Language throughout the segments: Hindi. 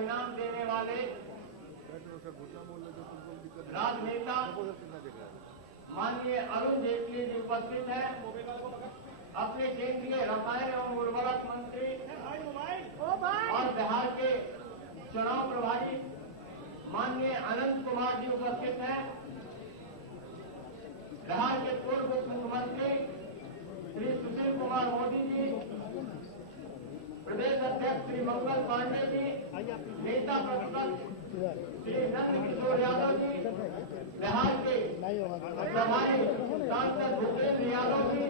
इनाम देने वाले राजनेता माननीय अरुण जेटली जी उपस्थित हैं। अपने केंद्रीय रसायन एवं उर्वरक मंत्री और बिहार के चुनाव प्रभारी माननीय अनंत कुमार जी उपस्थित हैं। बिहार के पूर्व उप मुख्यमंत्री श्री सुशील कुमार मोदी जी, प्रदेश अध्यक्ष श्री मंगल पांडे जी, नेता प्रतिपक्ष श्री नंद किशोर यादव जी, बिहार के प्रभारी सांसद भूपेंद्र यादव जी,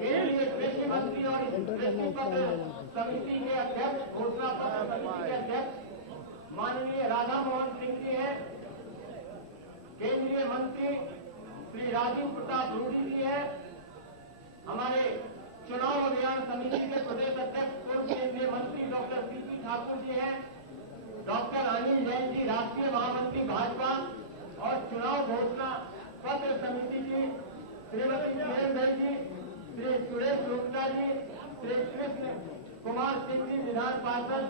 केंद्रीय कृषि मंत्री और कृषि पत्र समिति के अध्यक्ष, घोषणा पत्र समिति के अध्यक्ष माननीय राधा मोहन सिंह जी हैं। केंद्रीय मंत्री श्री राजीव प्रताप रूडी जी हैं। हमारे चुनाव अभियान समिति के प्रदेश अध्यक्ष पूर्व केंद्रीय मंत्री डॉक्टर सीपी ठाकुर जी हैं। डॉक्टर अनिल जैन जी राष्ट्रीय महामंत्री भाजपा और चुनाव घोषणा पत्र समिति की श्रीमती किरण बेदी जी, श्री सुरेश गुप्ता जी, श्री कृष्ण कुमार सिंह जी विधान पार्षद,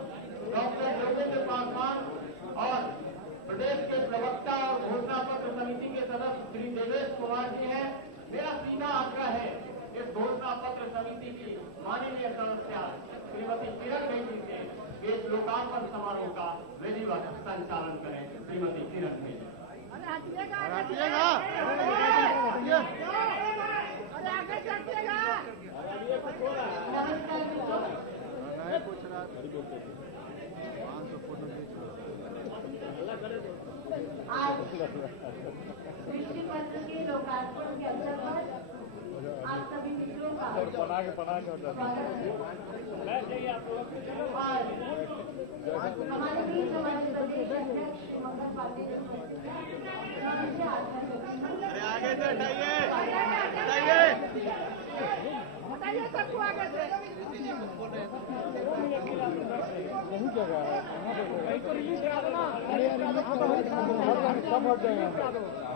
डॉक्टर योगेंद्र पासवान और प्रदेश के प्रवक्ता और घोषणा पत्र समिति के सदस्य श्री देवेश कुमार जी हैं। मेरा सीधा आग्रह है इस घोषणा पत्र समिति की माननीय सदस्य श्रीमती किरण बेदी से इस लोकार्पण समारोह का विधिवत संचालन करें। श्रीमती किरण बेदी। आज कृषि पत्र के लोकार्पण के अवसर पर आप सभी मित्रों का हमारे बीच हमारे प्रदेश अध्यक्ष मंगल पांडे जी सबको आगे से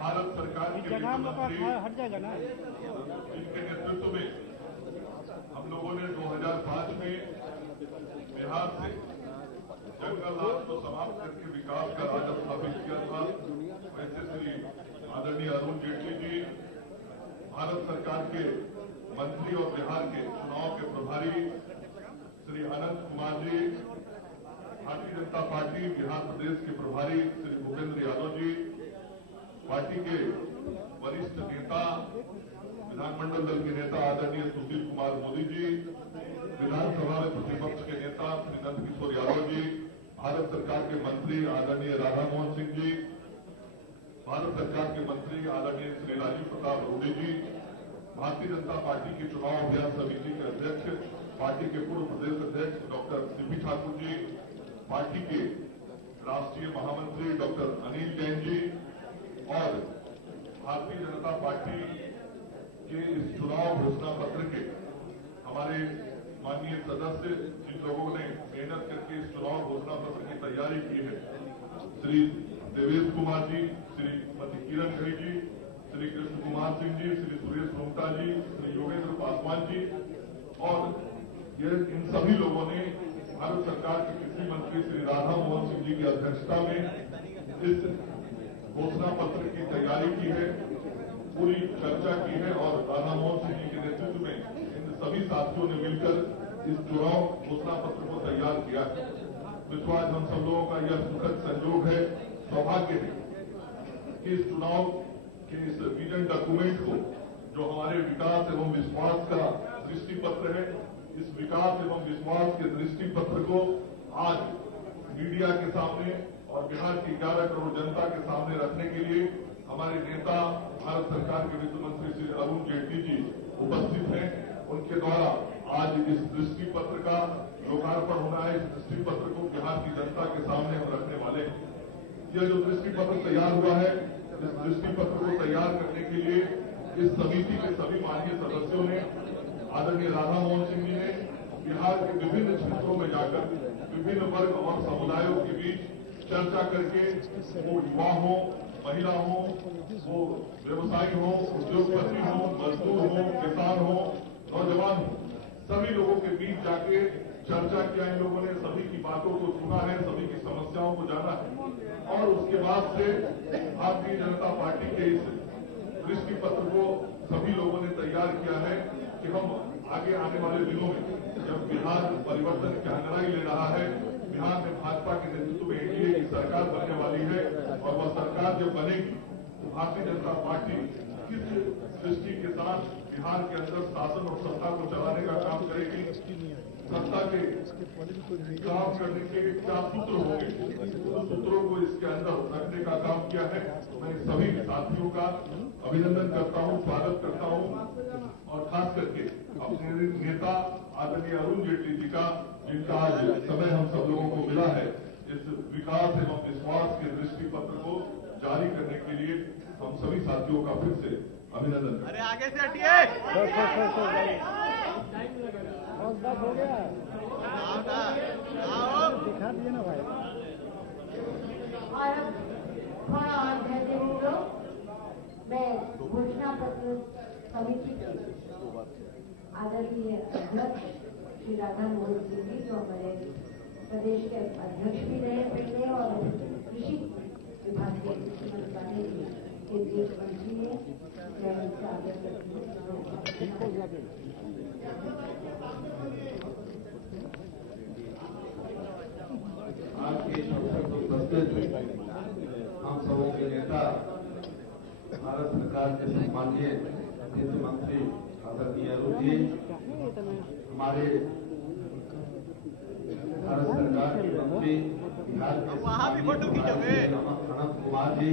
भारत सरकार के हट जाएगा ना, जिनके नेतृत्व में हम लोगों ने 2005 में बिहार से जंगल राज को समाप्त करके विकास का राज स्थापित किया था। वैसे श्री आदरणीय अरुण जेटली जी भारत सरकार के मंत्री और बिहार के चुनाव के प्रभारी श्री अनंत कुमार जी, भारतीय जनता पार्टी बिहार प्रदेश के प्रभारी श्री भूपेंद्र यादव जी, पार्टी के वरिष्ठ नेता विधानमंडल दल के नेता आदरणीय सुशील कुमार मोदी जी, विधानसभा में प्रतिपक्ष के नेता श्री नंद किशोर यादव जी, भारत सरकार के मंत्री आदरणीय राधा मोहन सिंह जी, भारत सरकार के मंत्री आदरणीय श्री राजीव प्रताप रूडी जी, भारतीय जनता पार्टी के चुनाव अभियान समिति के अध्यक्ष, पार्टी के पूर्व प्रदेश अध्यक्ष doctor CP Thakur ji, party के राष्ट्रीय महामंत्री डॉक्टर अनिल जैन जी और भारतीय जनता पार्टी के इस चुनाव घोषणा पत्र के हमारे माननीय सदस्य, जिन लोगों ने मेहनत करके इस चुनाव घोषणा पत्र की तैयारी की है, श्री देवेश कुमार जी, श्रीमती किरण बेदी जी, श्री कृष्ण कुमार सिंह जी, श्री सुरेश गुप्ता जी, श्री योगेंद्र पासवान जी और इन सभी लोगों ने भारत सरकार के कृषि मंत्री श्री राधा मोहन सिंह जी की अध्यक्षता में इस घोषणा पत्र की तैयारी की है, पूरी चर्चा की है और राधा मोहन सिंह जी के नेतृत्व में इन सभी साथियों ने मिलकर इस चुनाव घोषणा पत्र को तैयार किया है। मित्रों, आज हम सब लोगों का यह सुखद संयोग है, सौभाग्य है कि इस चुनाव के इस विजन डॉक्यूमेंट को, जो हमारे विकास एवं विश्वास का दृष्टि पत्र है, इस विकास एवं विश्वास के दृष्टि पत्र को आज मीडिया के सामने और बिहार की 11 करोड़ जनता के सामने रखने के लिए हमारे नेता भारत सरकार के वित्त मंत्री श्री अरुण जेटली जी उपस्थित हैं। उनके द्वारा आज इस दृष्टि पत्र का लोकार्पण होना है। इस दृष्टि पत्र को बिहार की जनता के सामने हम रखने वाले हैं। यह जो दृष्टि पत्र तैयार हुआ है, इस दृष्टि पत्र को तैयार करने के लिए इस समिति के सभी माननीय सदस्यों ने, आदरणीय राधा मोहन सिंह जी ने बिहार के विभिन्न क्षेत्रों में जाकर विभिन्न वर्ग और समुदायों के बीच चर्चा करके, वो युवा हो, महिला हो, वो व्यवसायी हो, उद्योगपति हो, मजदूर हो, किसान हो, नौजवान हो, सभी लोगों के बीच जाके चर्चा किया, इन लोगों ने सभी की बातों को सुना है, सभी की समस्याओं को जाना है और उसके बाद से भारतीय जनता पार्टी के इस दृष्टि पत्र को सभी लोगों ने तैयार किया है कि हम आगे आने वाले दिनों में जब बिहार परिवर्तन की अंगड़ाई ले रहा है, बिहार में भाजपा के नेतृत्व में एनडीए की सरकार बनने वाली है और वह सरकार जब बनेगी तो भारतीय जनता पार्टी किस दृष्टि के साथ बिहार के अंदर शासन और सत्ता को चलाने का काम करेगी, सत्ता के काम करने के क्या सूत्र होंगे, उन सूत्रों को इसके अंदर रखने का काम किया है। मैं सभी साथियों का अभिनंदन करता हूं, स्वागत करता हूं और खास करके अपने नेता आदरणीय अरुण जेटली जी का, जिनका आज समय हम सब लोगों को मिला है इस विकास एवं विश्वास के दृष्टि पत्र को जारी करने के लिए हम सभी साथियों का फिर से अभिनंदन करते हैं। अरे आगे से हटिए। हो गया आओ दिखा दिए ना भाई। और अब थोड़ा और धैर्य हो लो। मैं घोषणा पत्र समिति के आदरणीय अध्यक्ष श्री राधा मोहन सिंह जी, जो हमारे प्रदेश के अध्यक्ष भी रहे पहले और कृषि विभाग के कृषि मंत्रालय के केंद्रीय मंत्री है, मैं उनसे आगे आज के इस अवसर को उपस्थित हम सबों के नेता भारत सरकार के सम्माननीय वित्त मंत्री आदरणीय अरुण जी, हमारे भारत सरकार के मंत्री बिहार के वहाँ भी फोटो खींचोगे। अनंत कुमार जी,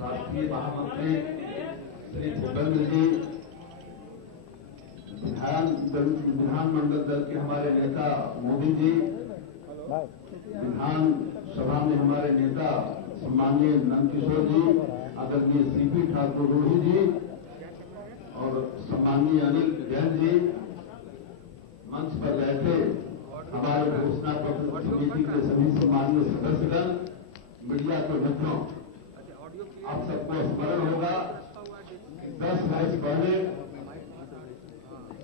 राष्ट्रीय महामंत्री श्री भूपेंद्र जी, विधानमंडल दल के हमारे नेता मोदी जी, विधान सभा में हमारे नेता सम्माननीय नंदकिशोर जी, आदरणीय सीपी ठाकुर रूढ़ी जी और सम्माननीय अनिल जैन जी, मंच पर बैठे हमारे घोषणा पत्र समिति के सभी सम्माननीय सदस्यगण, मीडिया के मित्रों, आप सबको स्मरण होगा कि 10 वर्ष पहले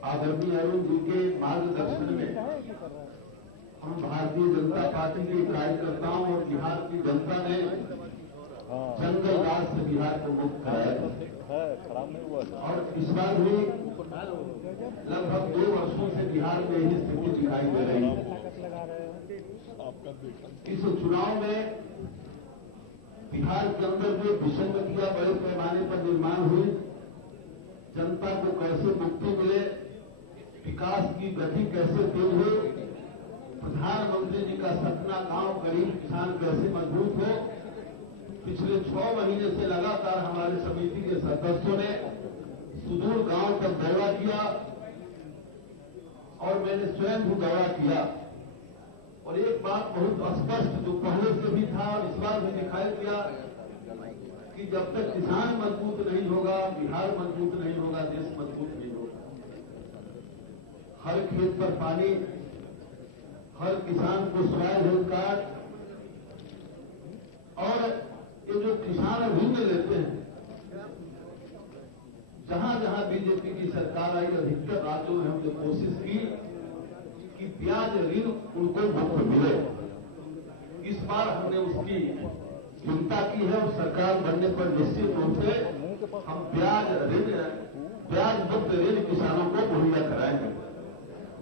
आदरणीय अरुण जी के मार्गदर्शन में हम भारतीय जनता पार्टी के कार्यकर्ताओं और बिहार की जनता ने जंगल राज से बिहार को मुक्त कराया और इस बार भी लगभग 2 वर्षों से बिहार में यही स्थिति दिखाई दे रही है। इस चुनाव में बिहार के अंदर जो विसंगतियां बड़े पैमाने पर निर्माण हुई, जनता को कैसे मुक्ति मिले, विकास की गति कैसे तेज हो, प्रधानमंत्री जी का सपना गांव गरीब किसान कैसे मजबूत हो, पिछले 6 महीने से लगातार हमारे समिति के सदस्यों ने सुदूर गांव तक दौरा किया और मैंने स्वयं भी दौरा किया और एक बात बहुत स्पष्ट जो पहले से भी था और इस बार भी दिखाई दिया कि जब तक किसान मजबूत नहीं होगा, बिहार मजबूत नहीं होगा, देश मजबूत नहीं होगा। हर खेत पर पानी, हर किसान को स्वराज हेल्थ कार्ड और ये जो किसान ऋण लेते हैं, जहां जहां बीजेपी की सरकार आई, अधिकतर राज्यों में हमने कोशिश की कि ब्याज ऋण उनको मुफ्त मिले। इस बार हमने उसकी चिंता की है और सरकार बनने पर निश्चित रूप से हम ब्याज मुक्त ऋण किसानों को मुहैया कराएंगे।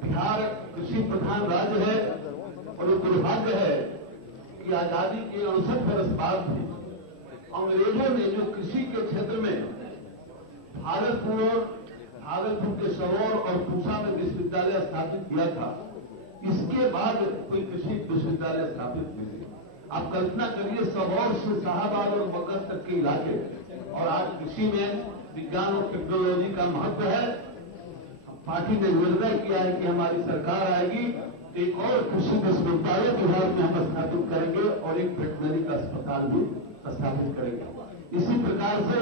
बिहार कृषि प्रधान राज्य है और ये दुर्भाग्य है कि आजादी के 69 वर्ष बाद भी अंग्रेजों ने जो कृषि के क्षेत्र में भागलपुर के सबौर और पूसा में विश्वविद्यालय स्थापित किया था, इसके बाद कोई कृषि विश्वविद्यालय स्थापित नहीं हुआ। आप कल्पना करिए, सबौर से शाहबाद और मगध तक के इलाके, और आज कृषि में विज्ञान और टेक्नोलॉजी का महत्व है। पार्टी ने निर्णय किया है कि हमारी सरकार आएगी तो एक और कृषि विश्वविद्यालय बिहार में हम स्थापित करेंगे और एक वेटनरी का अस्पताल भी स्थापित करेंगे। इसी प्रकार से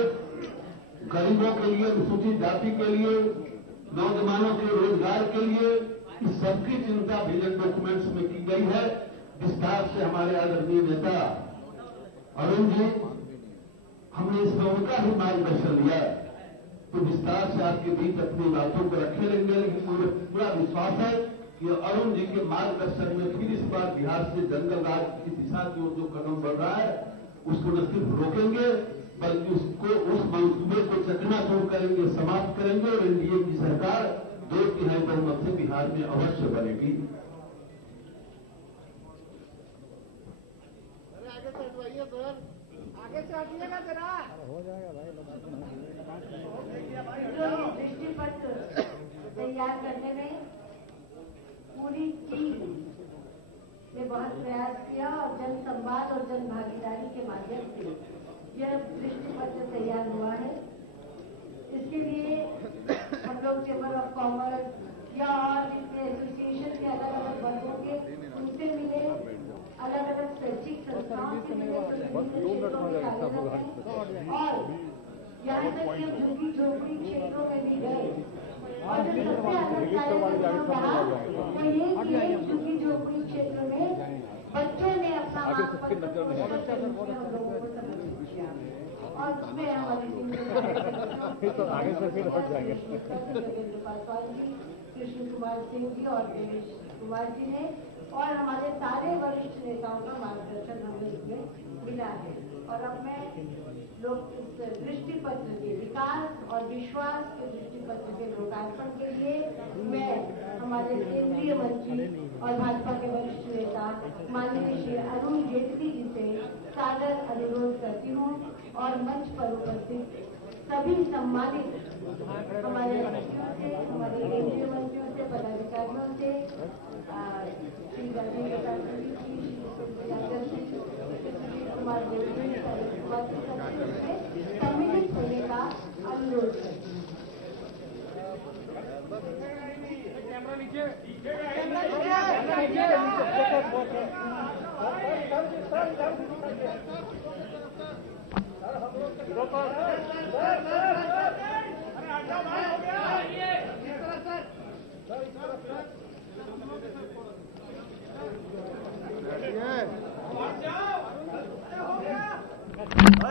गरीबों के लिए, अनुसूचित जाति के लिए, नौजवानों के रोजगार के लिए इस सबकी चिंता विजन डॉक्यूमेंट्स में की गई है। विस्तार से हमारे आदरणीय नेता अरुण जी, हमने इस पर उनका भी मार्गदर्शन लिया, तो विस्तार से आपके बीच अपनी बातों को रखे रहेंगे। लेकिन मुझे पूरा विश्वास है कि अरुण जी के मार्गदर्शन में फिर इस बार बिहार से जंगल राज की दिशा की ओर जो कदम बढ़ रहा है उसको न सिर्फ रोकेंगे बल्कि उसको उस मंसूबे को चकनाचूर करेंगे, समाप्त करेंगे और एनडीए की सरकार 2/3 बहुमत से बिहार में अवश्य बनेगी। आगे से हटिएगा जरा। हो जाएगा भाई। दृष्टि पत्र तैयार करने में पूरी टीम ने बहुत प्रयास किया और जन संवाद और जन भागीदारी के माध्यम से यह दृष्टि पत्र तैयार हुआ है। इसके लिए हम लोग चैम्बर ऑफ कॉमर्स या और जितने एसोसिएशन के अलग अलग वर्गों के उनसे मिले, अलग अलग शैक्षिक संस्थाओं से मिले, और यहाँ तक कि हम झुग्गी झोपड़ी क्षेत्रों में भी गए और जो सबसे अलग कार्यक्रम रहा वो ये कि झुग्गी झोपड़ी क्षेत्र में बच्चों ने अपना हम लोगों को समर्पित किया और उसमें हमारी तो आगे से फिर हट जाएंगे। पासवान जी, कृष्ण कुमार सिंह जी और दिनेश कुमार जी ने और हमारे सारे वरिष्ठ नेताओं का मार्गदर्शन हमें इसमें मिला है। और अब मैं लोग इस दृष्टि पत्र के विकास और विश्वास के दृष्टि पत्र के लोकार्पण के लिए मैं हमारे केंद्रीय मंत्री और भाजपा के वरिष्ठ नेता माननीय श्री अरुण जेटली जी से सादर अनुरोध करती हूँ और मंच पर उपस्थित सभी सम्मानित हमारे मंत्रियों से, हमारे केंद्रीय मंत्रियों से, पदाधिकारियों से, श्री राजेंद्र प्रसाद जी, श्री कुमार सम्मिलित होने का अनुरोध करती हूँ।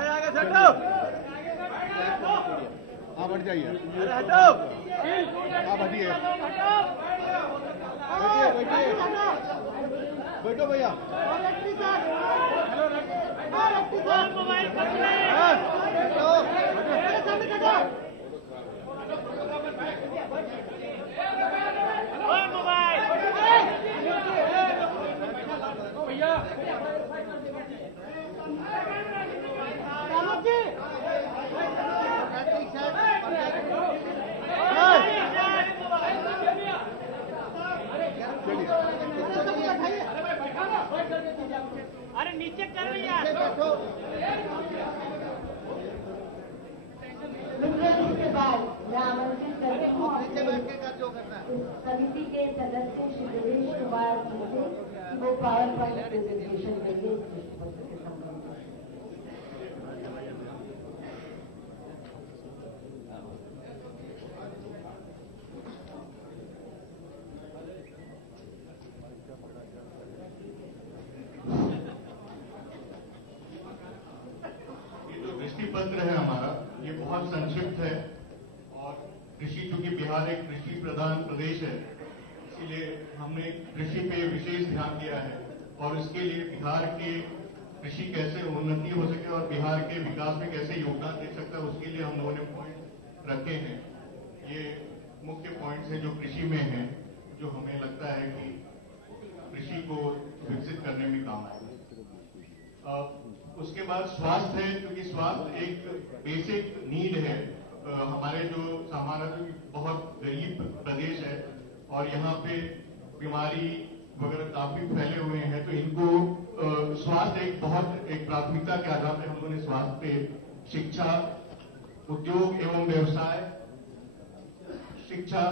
आगे से हटो। आप हट जाइए। अरे हटो। आप हटिए। बैठो भैया। मोबाइल अरे नीचे कर यार। इसके बाद मैं आमंत्रित करती हूँ समिति के सदस्य श्री दिनेश कुमार जी से वो पावर पॉइंट प्रेजेंटेशन करिए इस दृष्टि पत्र के संबंध में। पत्र है हमारा, ये बहुत संक्षिप्त है और कृषि, चूंकि बिहार एक कृषि प्रधान प्रदेश है इसीलिए हमने कृषि पे विशेष ध्यान दिया है और इसके लिए बिहार के कृषि कैसे उन्नति हो सके और बिहार के विकास में कैसे योगदान दे सकता है उसके लिए हम लोगों ने पॉइंट रखे हैं। ये मुख्य पॉइंट्स हैं जो कृषि में हैं, जो हमें लगता है कि कृषि को विकसित करने में काम आएगा। उसके बाद स्वास्थ्य है, क्योंकि स्वास्थ्य एक बेसिक नीड है। हमारे जो हमारा जो बहुत गरीब प्रदेश है और यहाँ पे बीमारी वगैरह काफी फैले हुए हैं, तो इनको स्वास्थ्य एक प्राथमिकता के आधार पर हम लोगों ने स्वास्थ्य पे शिक्षा, उद्योग एवं व्यवसाय, शिक्षा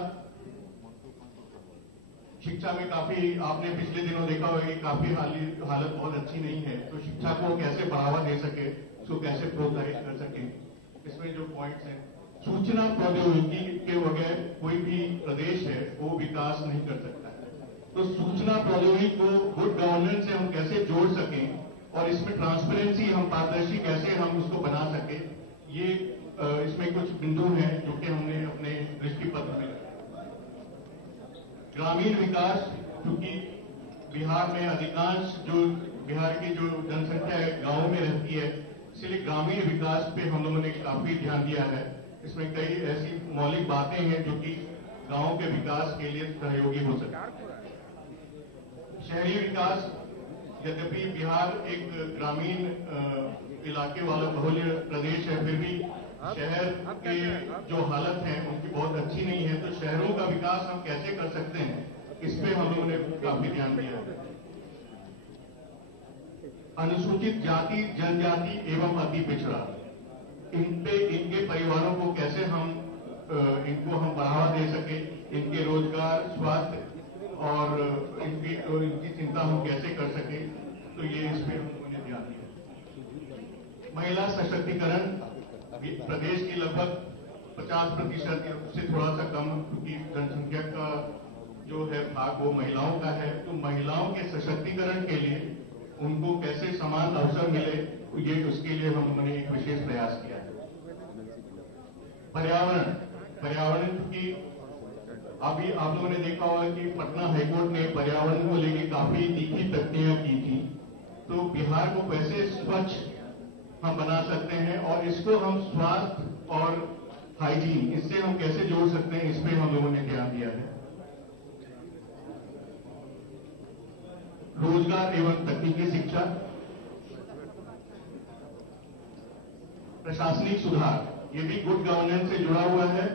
में काफी आपने पिछले दिनों देखा होगा कि काफी हालत बहुत अच्छी नहीं है, तो शिक्षा को कैसे बढ़ावा दे सके, उसको कैसे प्रोत्साहित कर सके, इसमें जो पॉइंट्स हैं। सूचना प्रौद्योगिकी के बगैर कोई भी प्रदेश है वो विकास नहीं कर सकता है, तो सूचना प्रौद्योगिकी को गुड गवर्नेंस से हम कैसे जोड़ सकें और इसमें ट्रांसपेरेंसी, हम पारदर्शी कैसे हम उसको बना सके, ये इसमें कुछ बिंदु हैं जो कि हमने अपने दृष्टि पत्र में। ग्रामीण विकास, क्योंकि बिहार में अधिकांश बिहार की जो जनसंख्या है गांवों में रहती है, इसलिए ग्रामीण विकास पे हम लोगों ने काफी ध्यान दिया है। इसमें कई ऐसी मौलिक बातें हैं जो कि गांवों के विकास के लिए सहयोगी हो सकती है। शहरी विकास, यद्यपि बिहार एक ग्रामीण इलाके वाला बहुल प्रदेश है, फिर भी शहर के जो हालत है उनकी बहुत अच्छी नहीं है। तो शहरों का विकास हम कैसे कर सकते हैं, इस पे हम लोगों ने काफी ध्यान दिया है। अनुसूचित जाति, जनजाति एवं अति पिछड़ा, इनके परिवारों को कैसे इनको हम बढ़ावा दे सके, इनके रोजगार, स्वास्थ्य और इनकी चिंता हम कैसे कर सके, तो ये इस पे हम लोगों ने ध्यान दिया। महिला सशक्तिकरण, प्रदेश की लगभग 50% से थोड़ा सा कम, क्योंकि जनसंख्या का जो है भाग वो महिलाओं का है, तो महिलाओं के सशक्तिकरण के लिए उनको कैसे समान अवसर मिले, तो ये उसके लिए हम लोगों ने एक विशेष प्रयास किया है। पर्यावरण की अभी आप लोगों ने देखा होगा कि पटना हाईकोर्ट ने पर्यावरण को लेकर काफी तीखी टिप्पणियां की थी। तो बिहार को कैसे स्वच्छ हम बना सकते हैं और इसको हम स्वास्थ्य और हाइजीन, इससे हम कैसे जोड़ सकते हैं, इस पे हम लोगों ने ध्यान दिया है। रोजगार एवं तकनीकी शिक्षा, प्रशासनिक सुधार, ये भी गुड गवर्नेंस से जुड़ा हुआ है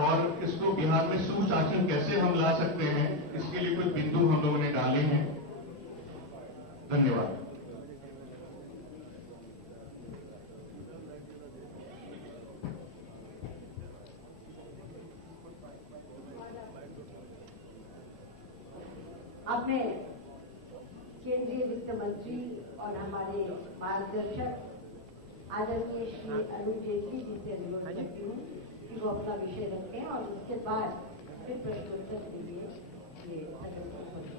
और इसको बिहार में सुशासन कैसे हम ला सकते हैं, इसके लिए कुछ बिंदु हम लोगों ने डाले हैं। धन्यवाद। अपने केंद्रीय वित्त मंत्री और हमारे मार्गदर्शक आदरणीय श्री अरुण जेटली जी से अनुरोध करती हूँ कि वो अपना विषय रखें और उसके बाद फिर प्रश्नोत्तर के लिए ये सदन को खोलें।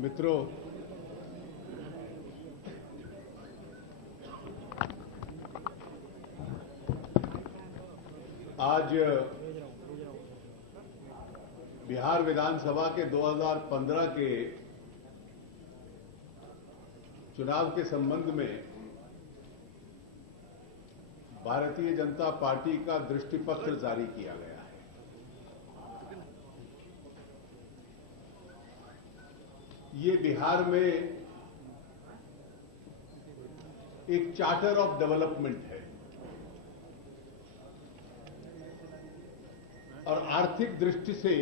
मित्रों, आज बिहार विधानसभा के 2015 के चुनाव के संबंध में भारतीय जनता पार्टी का दृष्टिपत्र जारी किया गया है। ये बिहार में एक चार्टर ऑफ डेवलपमेंट है और आर्थिक दृष्टि से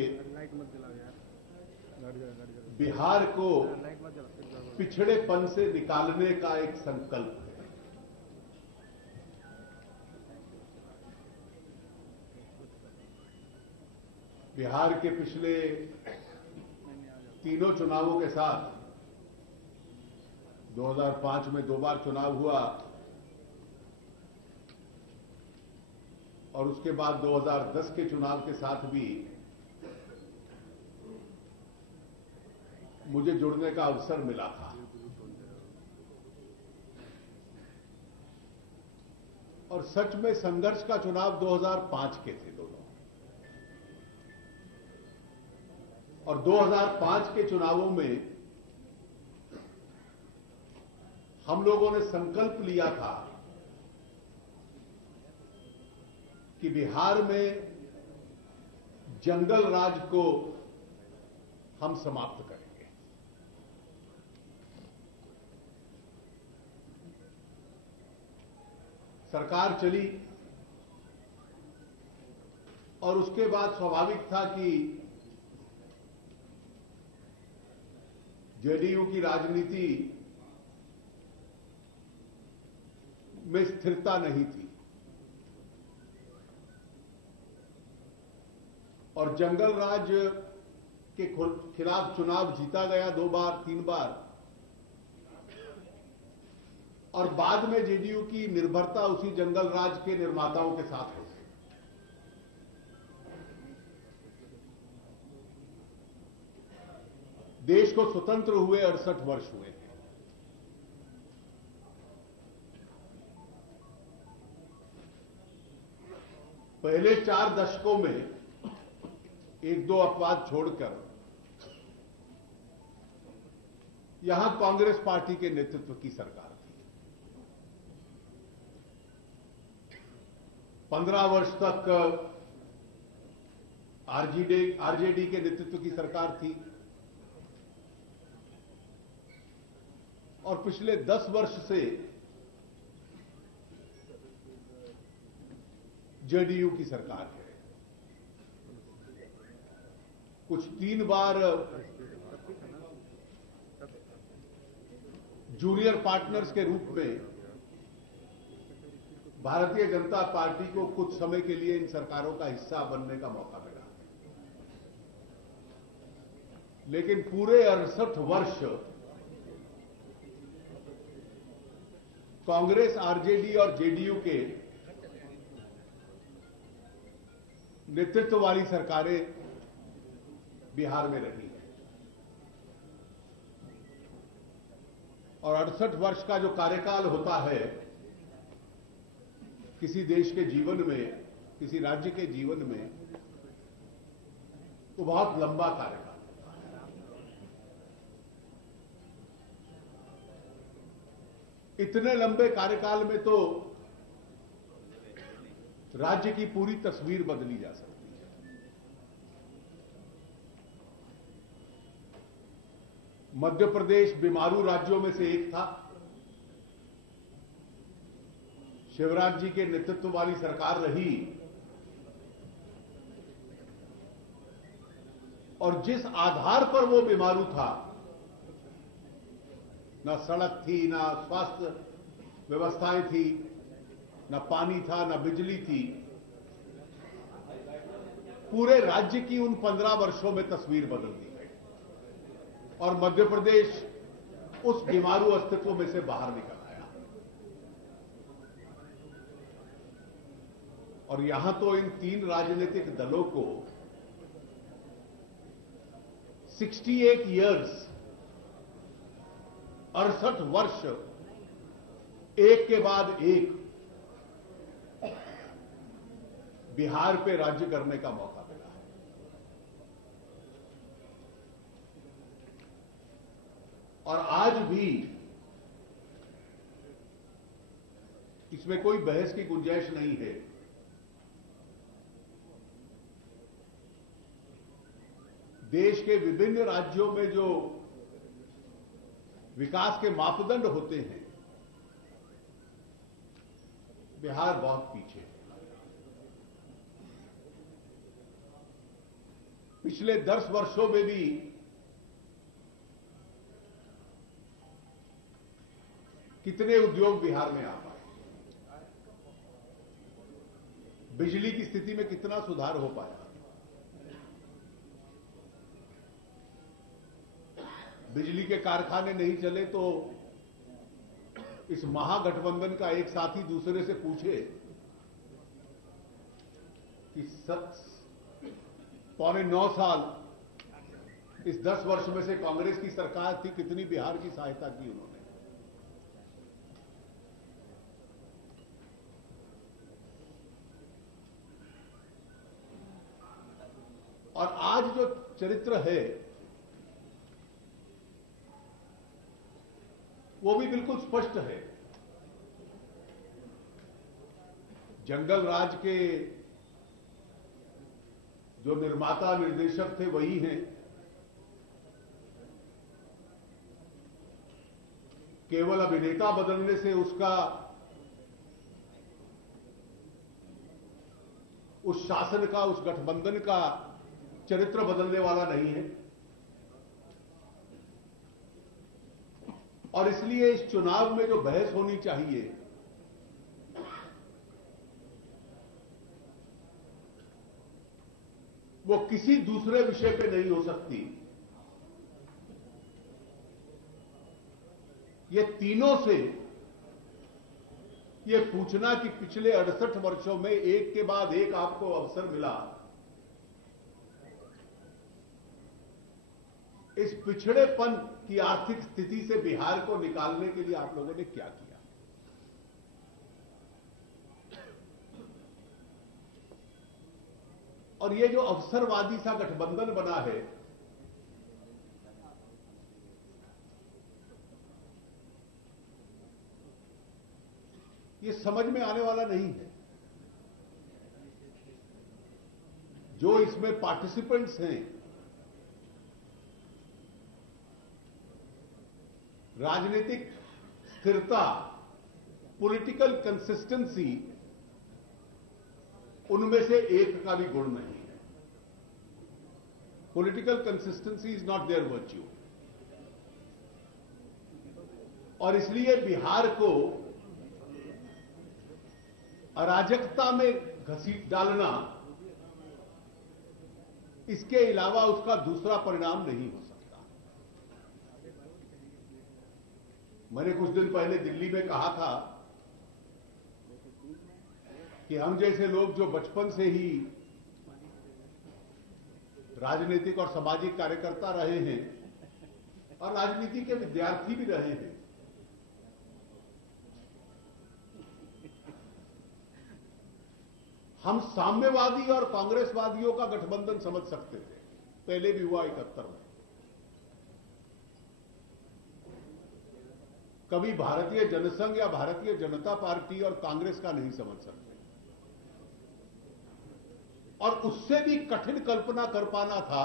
बिहार को पिछड़ेपन से निकालने का एक संकल्प है। बिहार के पिछले तीनों चुनावों के साथ 2005 में 2 बार चुनाव हुआ और उसके बाद 2010 के चुनाव के साथ भी मुझे जुड़ने का अवसर मिला था। और सच में संघर्ष का चुनाव 2005 के थे दोनों, और 2005 के चुनावों में हम लोगों ने संकल्प लिया था कि बिहार में जंगल राज को हम समाप्त करेंगे। सरकार चली और उसके बाद स्वाभाविक था कि जेडीयू की राजनीति में स्थिरता नहीं थी और जंगल राज के खिलाफ चुनाव जीता गया 2 बार 3 बार, और बाद में जेडीयू की निर्भरता उसी जंगल राज के निर्माताओं के साथ हो गई। देश को स्वतंत्र हुए 68 वर्ष हुए हैं पहले 4 दशकों में एक दो अपवाद छोड़कर यहां कांग्रेस पार्टी के नेतृत्व की सरकार थी। 15 वर्ष तक आरजेडी के नेतृत्व की सरकार थी और पिछले 10 वर्ष से जेडीयू की सरकार है। कुछ 3 बार जूनियर पार्टनर्स के रूप में भारतीय जनता पार्टी को कुछ समय के लिए इन सरकारों का हिस्सा बनने का मौका मिला, लेकिन पूरे 68 वर्ष कांग्रेस, आरजेडी और जेडीयू के नेतृत्व वाली सरकारें बिहार में रही हैं और 68 वर्ष का जो कार्यकाल होता है किसी देश के जीवन में, किसी राज्य के जीवन में, तो बहुत लंबा कार्यकाल। इतने लंबे कार्यकाल में तो राज्य की पूरी तस्वीर बदली जा सकती है। मध्य प्रदेश बीमारू राज्यों में से एक था। शिवराज जी के नेतृत्व वाली सरकार रही और जिस आधार पर वो बीमारू था, ना सड़क थी, ना स्वास्थ्य व्यवस्थाएं थी, ना पानी था, ना बिजली थी, पूरे राज्य की उन 15 वर्षों में तस्वीर बदल दी और मध्य प्रदेश उस बीमारू अस्तित्व में से बाहर निकल आया। और यहां तो इन 3 राजनीतिक दलों को 68 ईयर्स, 68 वर्ष एक के बाद एक बिहार पे राज्य करने का मौका मिला है। और आज भी इसमें कोई बहस की गुंजाइश नहीं है। देश के विभिन्न राज्यों में जो विकास के मापदंड होते हैं, बिहार बहुत पीछे है। पिछले 10 वर्षों में भी कितने उद्योग बिहार में आ पाए, बिजली की स्थिति में कितना सुधार हो पाया, बिजली के कारखाने नहीं चले तो इस महागठबंधन का एक साथी दूसरे से पूछे कि 8.25 साल इस 10 वर्ष में से कांग्रेस की सरकार थी, कितनी बिहार की सहायता की उन्होंने। और आज जो चरित्र है वो भी बिल्कुल स्पष्ट है। जंगल राज के जो निर्माता निर्देशक थे वही हैं। केवल अभिनेता बदलने से उसका उस शासन का, उस गठबंधन का चरित्र बदलने वाला नहीं है। और इसलिए इस चुनाव में जो बहस होनी चाहिए वो किसी दूसरे विषय पे नहीं हो सकती। ये तीनों से ये पूछना कि पिछले 68 वर्षों में एक के बाद एक आपको अवसर मिला, इस पिछड़ेपन की आर्थिक स्थिति से बिहार को निकालने के लिए आप लोगों ने क्या किया? और ये जो अवसरवादी सा गठबंधन बना है, ये समझ में आने वाला नहीं है। जो इसमें पार्टिसिपेंट्स हैं, राजनीतिक स्थिरता, पॉलिटिकल कंसिस्टेंसी, उनमें से एक का भी गुण नहीं है। Political consistency is not their virtue. और इसलिए बिहार को अराजकता में घसीट डालना, इसके अलावा उसका दूसरा परिणाम नहीं हो सकता। मैंने कुछ दिन पहले दिल्ली में कहा था कि हम जैसे लोग जो बचपन से ही राजनीतिक और सामाजिक कार्यकर्ता रहे हैं और राजनीति के विद्यार्थी भी रहे हैं, हम साम्यवादी और कांग्रेसवादियों का गठबंधन समझ सकते थे। पहले भी हुआ 71 में। कभी भारतीय जनसंघ या भारतीय जनता पार्टी और कांग्रेस का नहीं समझ सकते। और उससे भी कठिन कल्पना कर पाना था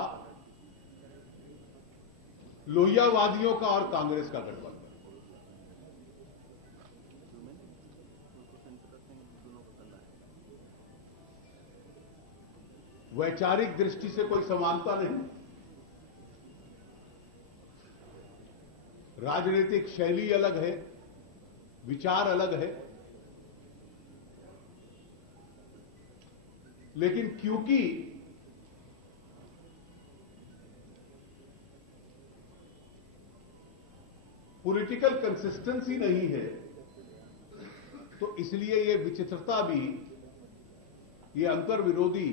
लोहियावादियों का और कांग्रेस का गठबंधन। वैचारिक दृष्टि से कोई समानता नहीं, राजनीतिक शैली अलग है, विचार अलग है, लेकिन क्योंकि पॉलिटिकल कंसिस्टेंसी नहीं है, तो इसलिए ये विचित्रता भी, ये अंतर विरोधी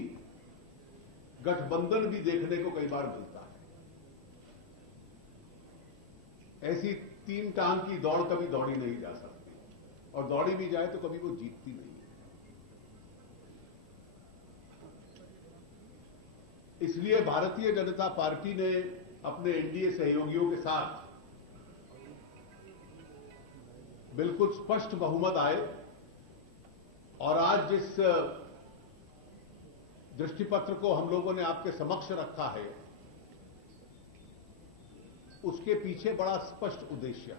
गठबंधन भी देखने को कई बार मिलता है। ऐसी तीन टांग की दौड़ कभी दौड़ी नहीं जा सकती, और दौड़ी भी जाए तो कभी वो जीतती नहीं है। इसलिए भारतीय जनता पार्टी ने अपने एनडीए सहयोगियों के साथ बिल्कुल स्पष्ट बहुमत आए, और आज जिस दृष्टिपत्र को हम लोगों ने आपके समक्ष रखा है, उसके पीछे बड़ा स्पष्ट उद्देश्य है।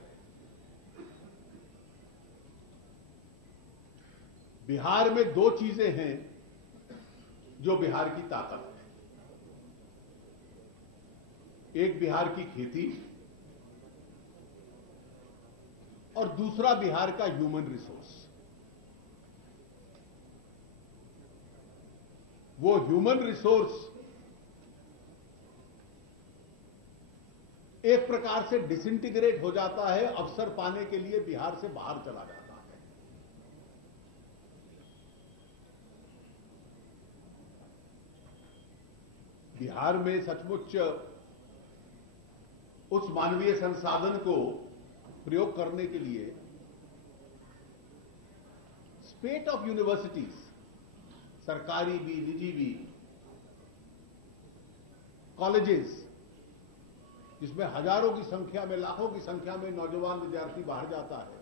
बिहार में दो चीजें हैं जो बिहार की ताकत है। एक बिहार की खेती और दूसरा बिहार का ह्यूमन रिसोर्स। वो ह्यूमन रिसोर्स एक प्रकार से डिसइंटीग्रेट हो जाता है, अवसर पाने के लिए बिहार से बाहर चला जाता है। बिहार में सचमुच उस मानवीय संसाधन को प्रयोग करने के लिए स्पेट ऑफ यूनिवर्सिटीज, सरकारी भी निजी भी, कॉलेजेस, जिसमें हजारों की संख्या में, लाखों की संख्या में नौजवान विद्यार्थी बाहर जाता है,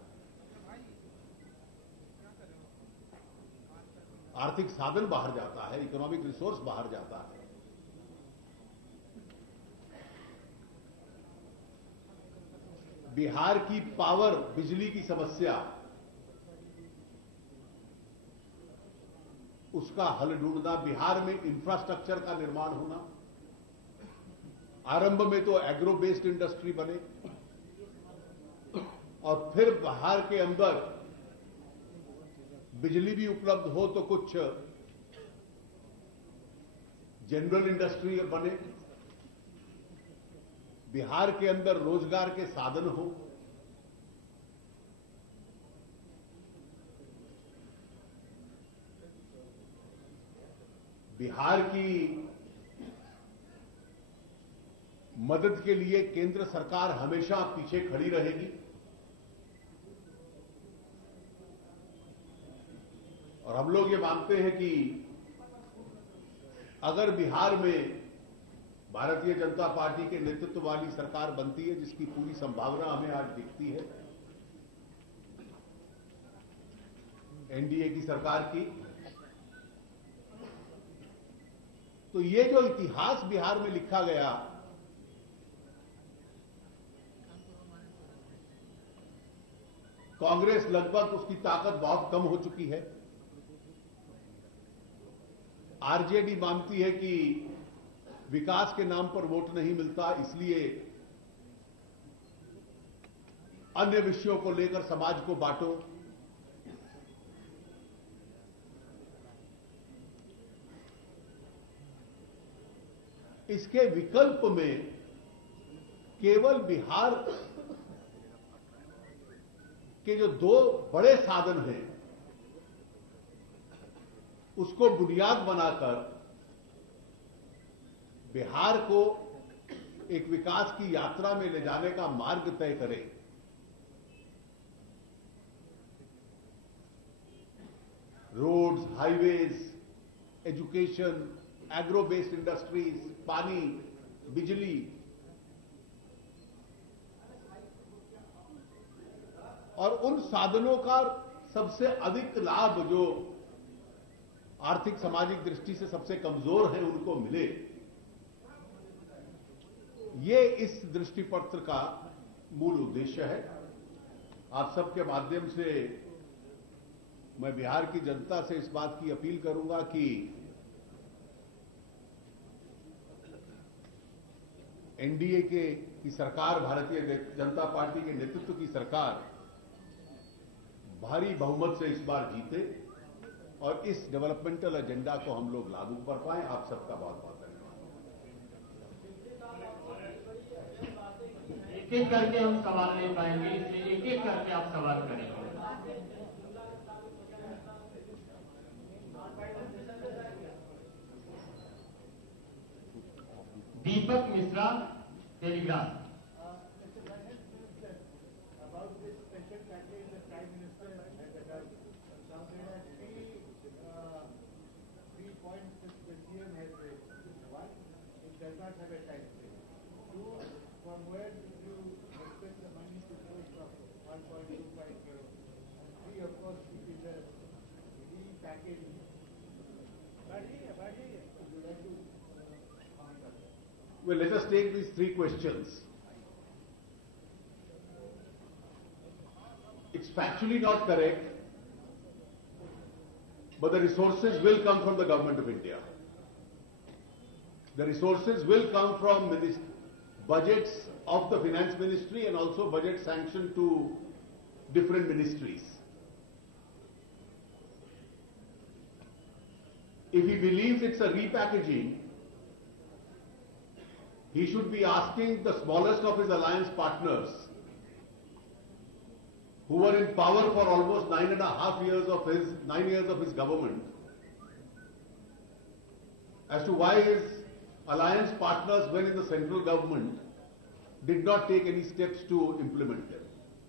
आर्थिक साधन बाहर जाता है, इकोनॉमिक रिसोर्स बाहर जाता है। बिहार की पावर, बिजली की समस्या, उसका हल ढूंढना, बिहार में इंफ्रास्ट्रक्चर का निर्माण होना, आरंभ में तो एग्रो बेस्ड इंडस्ट्री बने, और फिर बिहार के अंदर बिजली भी उपलब्ध हो तो कुछ जनरल इंडस्ट्री बने, बिहार के अंदर रोजगार के साधन हो। बिहार की मदद के लिए केंद्र सरकार हमेशा पीछे खड़ी रहेगी, और हम लोग ये मानते हैं कि अगर बिहार में भारतीय जनता पार्टी के नेतृत्व वाली सरकार बनती है, जिसकी पूरी संभावना हमें आज दिखती है, एनडीए की सरकार की, तो ये जो इतिहास बिहार में लिखा गया, कांग्रेस लगभग उसकी ताकत बहुत कम हो चुकी है। आरजेडी मानती है कि विकास के नाम पर वोट नहीं मिलता, इसलिए अन्य विषयों को लेकर समाज को बांटो। इसके विकल्प में केवल बिहार के जो दो बड़े साधन हैं, उसको बुनियाद बनाकर बिहार को एक विकास की यात्रा में ले जाने का मार्ग तय करें। Roads, highways, education, agro based industries, पानी, बिजली, और उन साधनों का सबसे अधिक लाभ जो आर्थिक सामाजिक दृष्टि से सबसे कमजोर है उनको मिले, ये इस दृष्टिपत्र का मूल उद्देश्य है। आप सबके माध्यम से मैं बिहार की जनता से इस बात की अपील करूंगा कि एनडीए की सरकार, भारतीय जनता पार्टी के नेतृत्व की सरकार भारी बहुमत से इस बार जीते और इस डेवलपमेंटल एजेंडा को हम लोग लागू कर पाएं। आप सबका बहुत बहुत धन्यवाद। एक एक करके हम सवाल ले पाएंगे, इसलिए एक एक करके आप सवाल करेंगे। Deepak Mishra, Telegraph. From where did you expect the money to go from 1.25 crore? And 3, of course, it is a repackaging. Would you like to comment on that? Well, let us take these three questions. It's factually not correct, but the resources will come from the Government of India. The resources will come from budgets of the Finance Ministry and also budget sanctioned to different ministries. If he believes it's a repackaging, he should be asking the smallest of his alliance partners, who were in power for almost 9 years of his government, as to why his alliance partners, when in the central government, did not take any steps to implement them.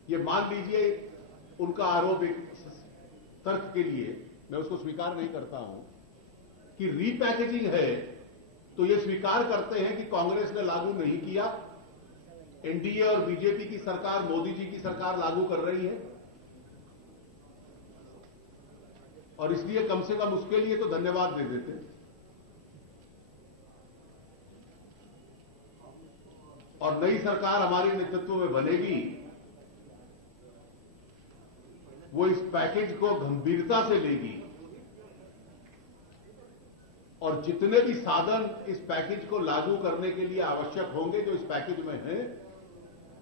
ये मान लीजिए उनका आरोप एक तर्क के लिए, मैं उसको स्वीकार नहीं करता हूं कि रीपैकेजिंग है, तो ये स्वीकार करते हैं कि कांग्रेस ने लागू नहीं किया, एनडीए और बीजेपी की सरकार, मोदी जी की सरकार लागू कर रही है, और इसलिए कम से कम उसके लिए तो धन्यवाद दे देते हैं। और नई सरकार हमारे नेतृत्व में बनेगी, वो इस पैकेज को गंभीरता से लेगी और जितने भी साधन इस पैकेज को लागू करने के लिए आवश्यक होंगे, जो इस पैकेज में हैं,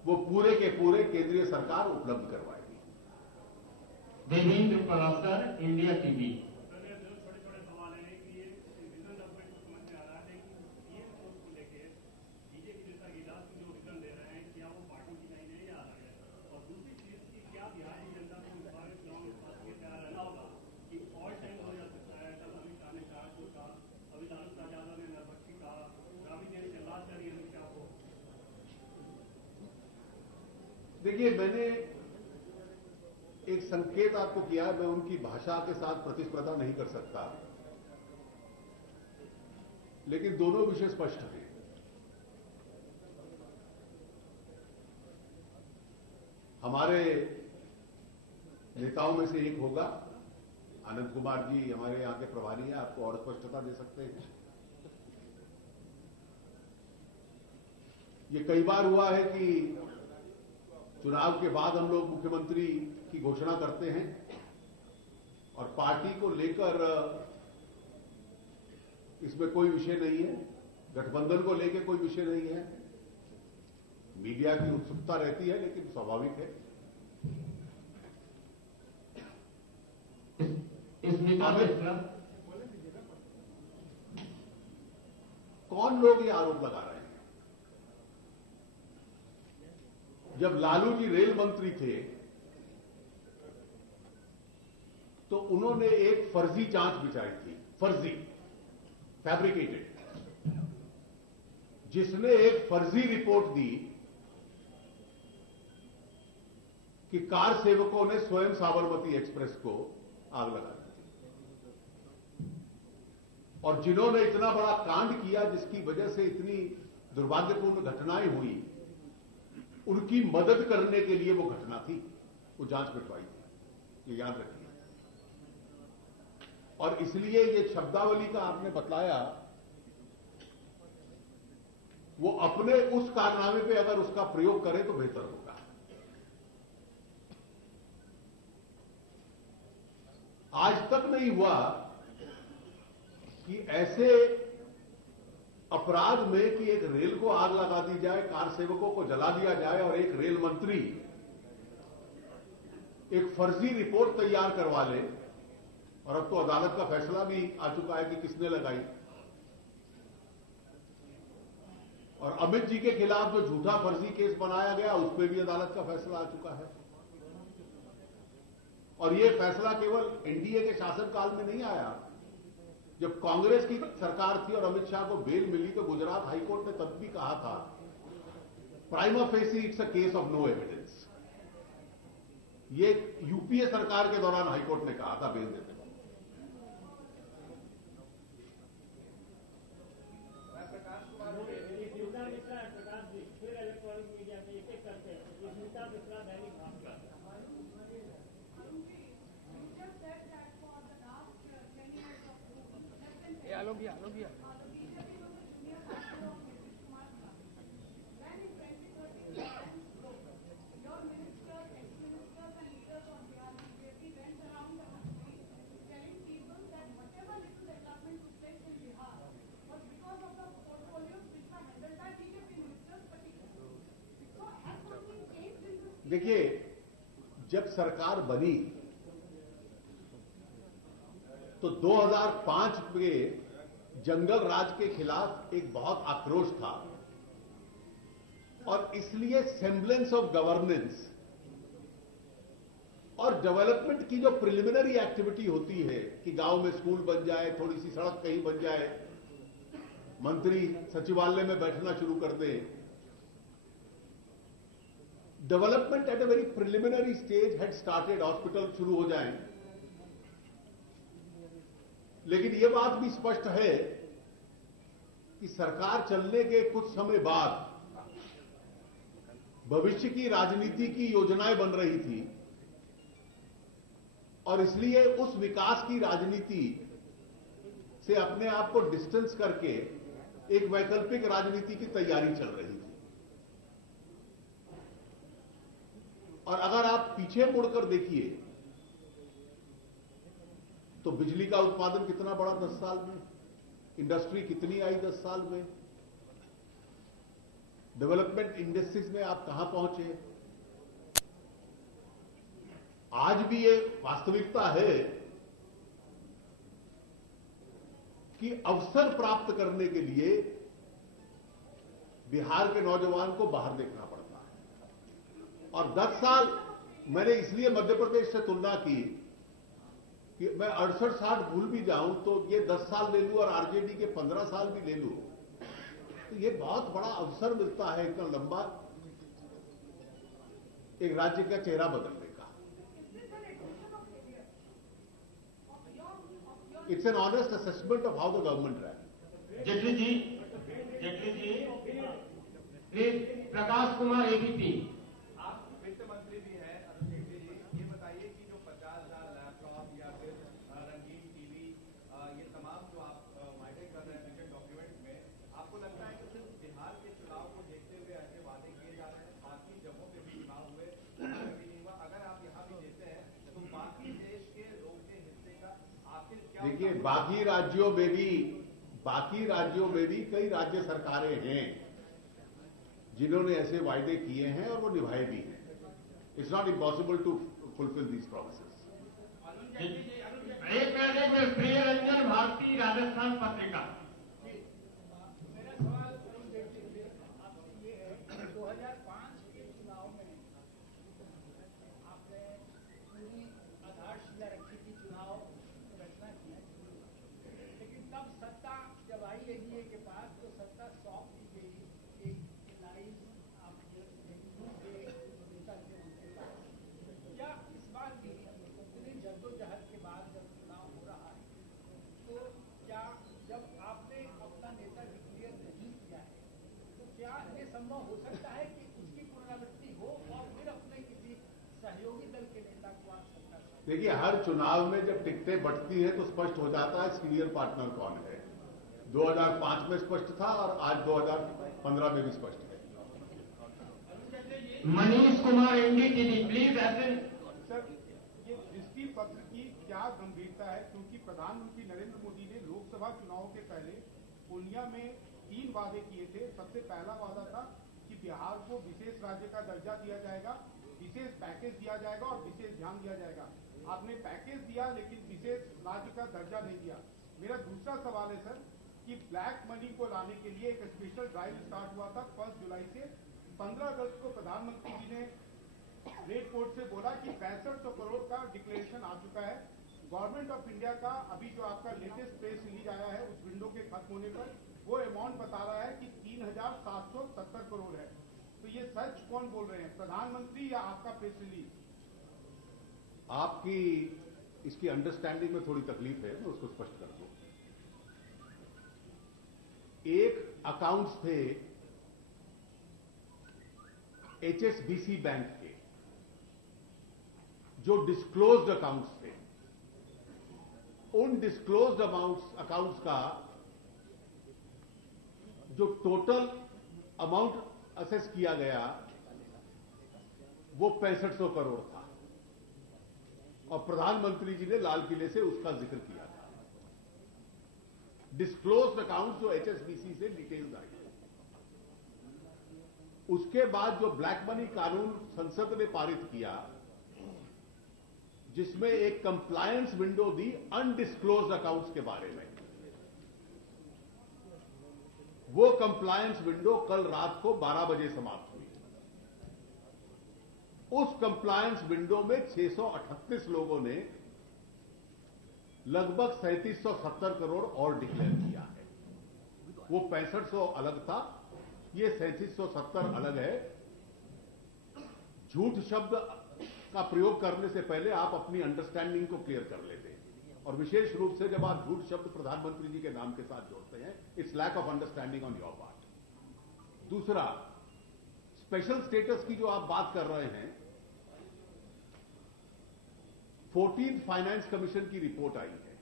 वो पूरे के पूरे केंद्रीय सरकार उपलब्ध करवाएगी। Devendra Parashar, India TV. देखिए, मैंने एक संकेत आपको किया है, मैं उनकी भाषा के साथ प्रतिस्पर्धा नहीं कर सकता। लेकिन दोनों विषय स्पष्ट हैं। हमारे नेताओं में से एक होगा, आनंद कुमार जी हमारे यहां के प्रभारी हैं, आपको और स्पष्टता दे सकते हैं। ये कई बार हुआ है कि चुनाव के बाद हम लोग मुख्यमंत्री की घोषणा करते हैं और पार्टी को लेकर इसमें कोई विषय नहीं है, गठबंधन को लेकर कोई विषय नहीं है, मीडिया की उत्सुकता रहती है, लेकिन स्वाभाविक है। कौन लोग ये आरोप लगा रहे हैं? जब लालू जी रेल मंत्री थे तो उन्होंने एक फर्जी जांच बिछाई थी, फर्जी, फैब्रिकेटेड, जिसने एक फर्जी रिपोर्ट दी कि कार सेवकों ने स्वयं साबरमती एक्सप्रेस को आग लगा दी और जिन्होंने इतना बड़ा कांड किया जिसकी वजह से इतनी दुर्भाग्यपूर्ण घटनाएं हुई, उनकी मदद करने के लिए वो घटना थी, वो जांच बिठवाई थी, ये याद रखिए। और इसलिए ये शब्दावली का आपने बतलाया, वो अपने उस कारनामे पे अगर उसका प्रयोग करें तो बेहतर होगा। आज तक नहीं हुआ कि ऐसे अपराध में कि एक रेल को आग लगा दी जाए, कार सेवकों को जला दिया जाए और एक रेल मंत्री एक फर्जी रिपोर्ट तैयार करवा ले, और अब तो अदालत का फैसला भी आ चुका है कि किसने लगाई। और अमित जी के खिलाफ जो झूठा फर्जी केस बनाया गया उस पर भी अदालत का फैसला आ चुका है। और यह फैसला केवल एनडीए के शासनकाल में नहीं आया। जब कांग्रेस की सरकार थी और अमित शाह को बेल मिली तो गुजरात हाईकोर्ट ने तब भी कहा था, prima facie it's a case of no evidence. ये यूपीए सरकार के दौरान हाईकोर्ट ने कहा था बेल देते वक्त। देखिए, जब सरकार बनी तो 2005 में जंगल राज के खिलाफ एक बहुत आक्रोश था और इसलिए सेम्बलेंस ऑफ गवर्नेंस और डेवलपमेंट की जो प्रिलिमिनरी एक्टिविटी होती है कि गांव में स्कूल बन जाए, थोड़ी सी सड़क कहीं बन जाए, मंत्री सचिवालय में बैठना शुरू कर दे, development at a very preliminary stage had started, hospital शुरू हो जाएं। लेकिन यह बात भी स्पष्ट है कि सरकार चलने के कुछ समय बाद भविष्य की राजनीति की योजनाएं बन रही थी और इसलिए उस विकास की राजनीति से अपने आप को डिस्टेंस करके एक वैकल्पिक राजनीति की तैयारी चल रही थी। और अगर आप पीछे मुड़कर देखिए तो बिजली का उत्पादन कितना बढ़ा 10 साल में, इंडस्ट्री कितनी आई 10 साल में, डेवलपमेंट इंडस्ट्रीज में आप कहां पहुंचे। आज भी ये वास्तविकता है कि अवसर प्राप्त करने के लिए बिहार के नौजवान को बाहर देखना पड़ता है। और 10 साल मैंने इसलिए मध्य प्रदेश से तुलना की कि मैं 68-60 भूल भी जाऊं तो ये 10 साल ले लूं और आरजेडी के 15 साल भी ले लूं तो ये बहुत बड़ा अवसर मिलता है इतना लंबा एक राज्य का चेहरा बदलने का। It's an honest assessment of how the government ran. Jaitley ji, please Prakash Kumar ABP. आप वित्त मंत्री भी हैं अरुण जेटली जी, ये बताइए कि जो 50,000 लैपटॉप या फिर रंगीन टीवी, ये तमाम जो आप वायदे कर रहे हैं बजट डॉक्यूमेंट में, आपको लगता है कि सिर्फ बिहार के चुनाव को देखते हुए ऐसे वादे किए जा रहे हैं? बाकी जगहों पे भी चुनाव हुए, यहाँ पे भी नहीं हुआ। अगर आप यहाँ भी देते हैं तो बाकी देश के लोग के हिस्से का आखिर क्या? देखिए, बाकी राज्यों में भी कई राज्य सरकारें हैं जिन्होंने ऐसे वायदे किए हैं और वो निभाए भी हैं। It's not impossible to fulfil these promises. एक मिनट, प्रिय रंजन भारती, राजस्थान पत्रिका। मेरा सवाल अरुण जेटली से आपसे ये है कि 2005 के चुनाव में आपने पूरी आधारशिला रखी थी, चुनाव रचना की, लेकिन तब सत्ता जब आई एनडीए के पास तो सत्ता सौंप दी गई एक लाइन आप के नेता थे उनके पास। क्या इस बार भी इतनी जद्दोजहद के बाद जब चुनाव हो रहा है तो क्या जब आपने अपना नेता डिक्लेयर नहीं किया है तो क्या ये संभव हो सकता है कि उसकी पुनरावृत्ति हो और फिर अपने किसी सहयोगी दल के नेता को आप सत्ता? देखिए, हर चुनाव में जब टिकटें बढ़ती हैं तो स्पष्ट हो जाता है सीनियर पार्टनर कौन है। 2005 में स्पष्ट था और आज 2015 में भी स्पष्ट है। Manish Kumar NDTV, please attend. Sir, ये दृष्टि पत्र की क्या गंभीरता है, क्योंकि प्रधानमंत्री नरेंद्र मोदी ने लोकसभा चुनाव के पहले पूर्णिया में 3 वादे किए थे। सबसे पहला वादा था कि बिहार को विशेष राज्य का दर्जा दिया जाएगा, विशेष पैकेज दिया जाएगा और विशेष ध्यान दिया जाएगा। आपने पैकेज दिया लेकिन विशेष राज्य का दर्जा नहीं दिया। मेरा दूसरा सवाल है सर कि ब्लैक मनी को लाने के लिए एक स्पेशल ड्राइव स्टार्ट हुआ था 1 जुलाई से। 15 अगस्त को प्रधानमंत्री जी ने रेड कोर्ट से बोला कि 6500 करोड़ का डिक्लेरेशन आ चुका है। गवर्नमेंट ऑफ इंडिया का अभी जो आपका लेटेस्ट प्रेस रिलीज आया है उस विंडो के खत्म होने पर वो अमाउंट बता रहा है कि 3770 करोड़ है। तो ये सच कौन बोल रहे हैं, प्रधानमंत्री या आपका प्रेस रिलीज? आपकी इसकी अंडरस्टैंडिंग में थोड़ी तकलीफ है, मैं उसको स्पष्ट कर दूं। एक अकाउंट्स थे एचएसबीसी बैंक के जो डिस्क्लोज्ड अकाउंट्स थे। उन डिस्क्लोज्ड अकाउंट्स का जो टोटल अमाउंट असेस किया गया वो 6500 करोड़ था और प्रधानमंत्री जी ने लाल किले से उसका जिक्र किया था। डिस्क्लोज्ड अकाउंट्स जो एचएसबीसी से डिटेल्स आई, उसके बाद जो ब्लैक मनी कानून संसद ने पारित किया जिसमें एक कंप्लायंस विंडो दी अनडिस्क्लोज्ड अकाउंट्स के बारे में, वो कंप्लायंस विंडो कल रात को 12 बजे समाप्त हुई। उस कंप्लायंस विंडो में 638 लोगों ने लगभग 3770 करोड़ और डिक्लेयर किया है। वो 6500 अलग था, ये 3770 अलग है। झूठ शब्द का प्रयोग करने से पहले आप अपनी अंडरस्टैंडिंग को क्लियर कर लेते हैं, और विशेष रूप से जब आप झूठ शब्द प्रधानमंत्री जी के नाम के साथ जोड़ते हैं, it's lack of understanding on your part. दूसरा, स्पेशल स्टेटस की जो आप बात कर रहे हैं, 14th फाइनेंस कमीशन की रिपोर्ट आई है।